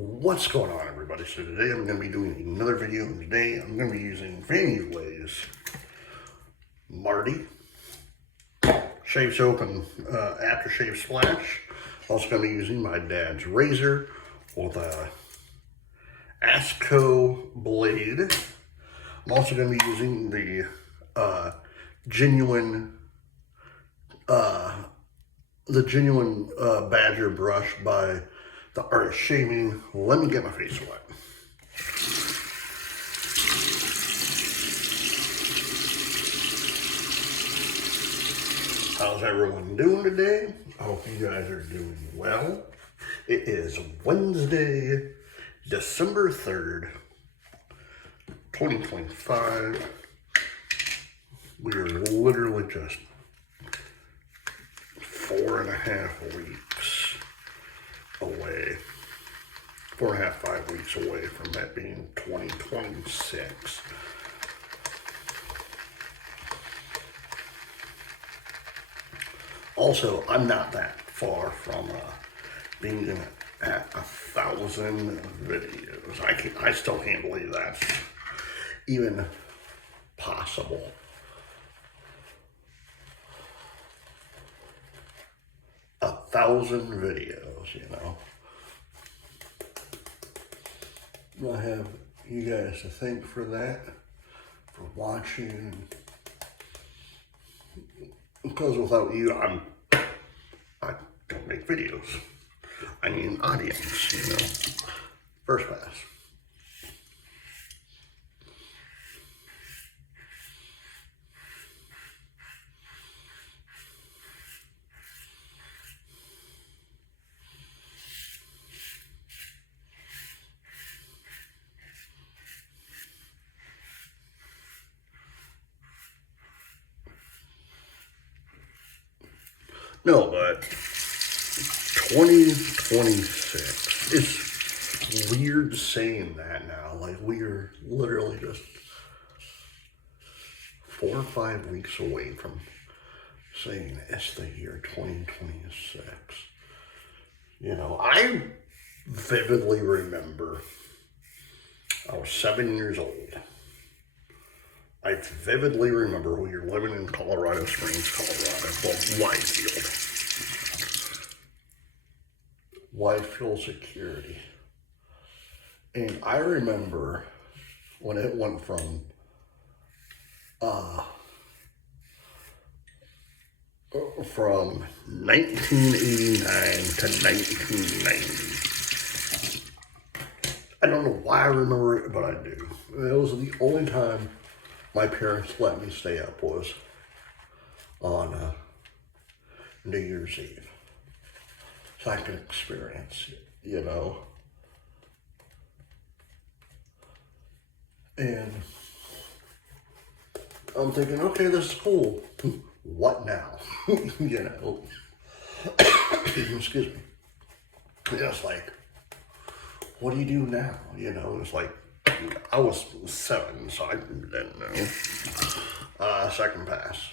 What's going on, everybody? So today I'm going to be doing another video, and today I'm going to be using Van Yulay's Marty Shave Soap and Aftershave Splash. Also going to be using my dad's razor with a Asco blade. I'm also going to be using the genuine Badger brush by the Art of Shaving. Let me get my face wet. How's everyone doing today? I hope you guys are doing well. It is Wednesday, December 3rd, 2025. We are literally just 4.5 weeks away. 4.5, 5 weeks away from that being 2026. Also, I'm not that far from being at 1,000 videos. I still can't believe that's even possible. 1,000 videos, you know. I have you guys to thank for that, for watching. Because without you, I don't make videos. I need an audience, you know. First pass. No, but 2026. It's weird saying that now. Like, we are literally just 4 or 5 weeks away from saying it's the year 2026. You know, I vividly remember I was 7 years old. I vividly remember we were living in Colorado Springs, Colorado, well, Whitefield Security. And I remember when it went from 1989 to 1990. I don't know why I remember it, but I do. It was the only time my parents let me stay up was on New Year's Eve. So I could experience it, you know. And I'm thinking, okay, this is cool. What now? You know. Excuse me. It's like, what do you do now? You know, it's like, I was 7, so I didn't know. Second pass.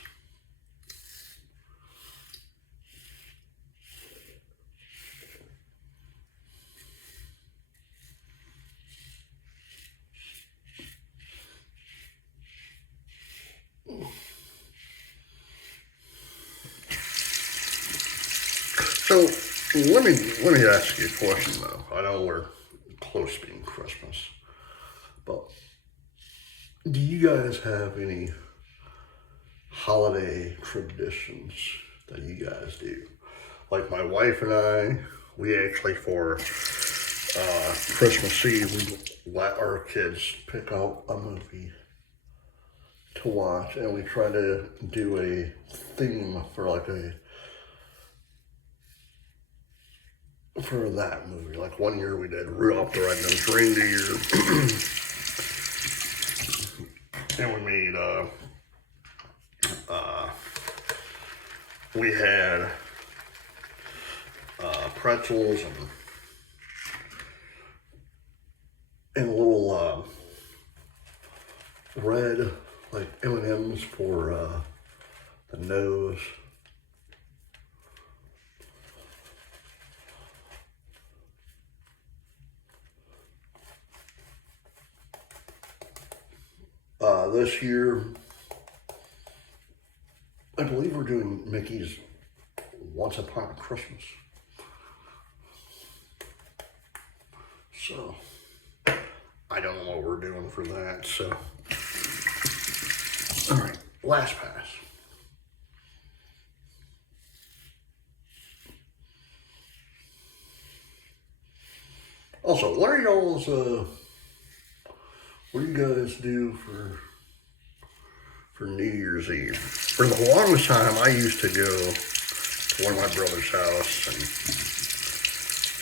So let me ask you a question though. I know we're close to being Christmas, but do you guys have any holiday traditions that you guys do? Like my wife and I, we actually for Christmas Eve, we let our kids pick out a movie to watch, and we try to do a theme for for that movie. Like one year we did Rudolph the Red-Nosed Reindeer. And we made, we had pretzels and little red, like M&Ms for the nose. this year, I believe we're doing Mickey's Once Upon a Christmas. So, I don't know what we're doing for that, so. All right, last pass. Also, what are y'all's, what do you guys do for New Year's Eve? For the longest time, I used to go to one of my brother's house and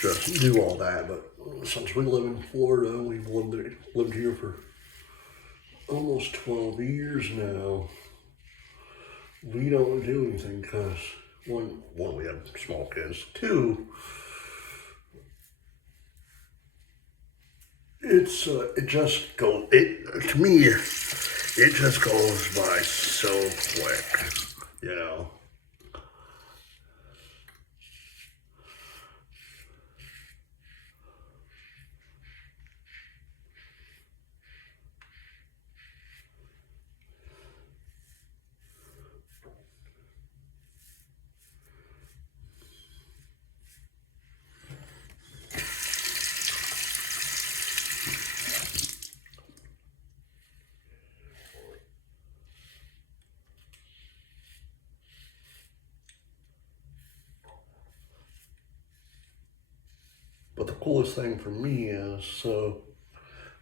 just do all that, but since we live in Florida, we've lived here for almost 12 years now. We don't do anything because one, we have small kids. Two, it just goes. To me, it just goes by so quick, you know. But the coolest thing for me is, so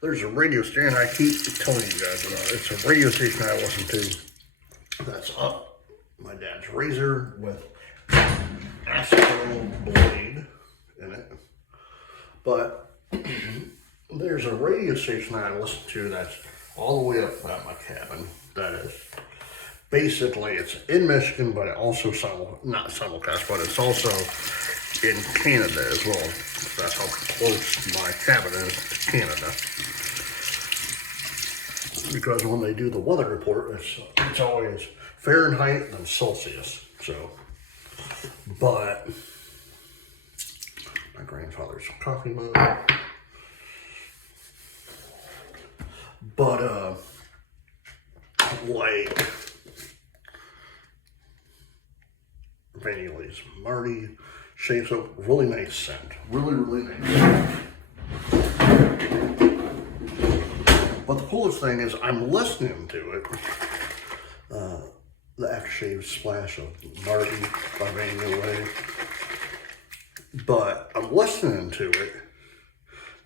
there's a radio station I keep telling you guys about. It's a radio station I listen to that's up my dad's razor with Astro Blade in it. But there's a radio station that I listen to that's all the way up at my cabin. That is basically, it's in Michigan, but it also not simulcast, but it's also in Canada as well. That's how close my cabin is to Canada. Because when they do the weather report, it's always Fahrenheit and Celsius. So, but my grandfather's coffee mug. But like Yulay's Marty shave soap, really nice scent. Really nice. But the coolest thing is I'm listening to it. The aftershave splash of Marty by Yulay. But I'm listening to it,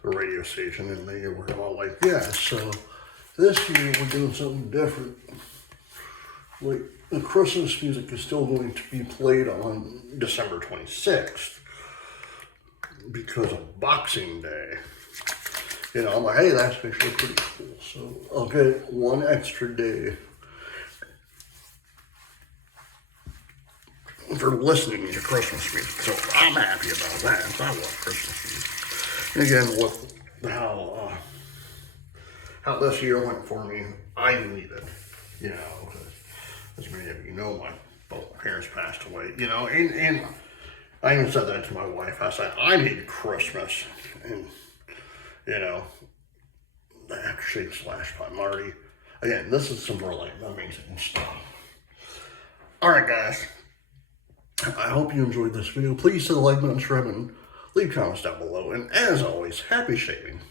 the radio station, and they were all like, yeah, so this year we're doing something different. Like, the Christmas music is still going to be played on December 26th because of Boxing Day. You know, I'm like, hey, that's actually pretty cool. So I'll get one extra day for listening to Christmas music. So I'm happy about that. I love Christmas music. And again, with how this year went for me, I needed, you know, as many of you know, both parents passed away, you know, and I even said that to my wife. I said, I need Christmas. And, you know, the aftershave slash by Marty. Again, this is some really amazing stuff. All right, guys. I hope you enjoyed this video. Please hit the like button, subscribe, and leave comments down below. And as always, happy shaving.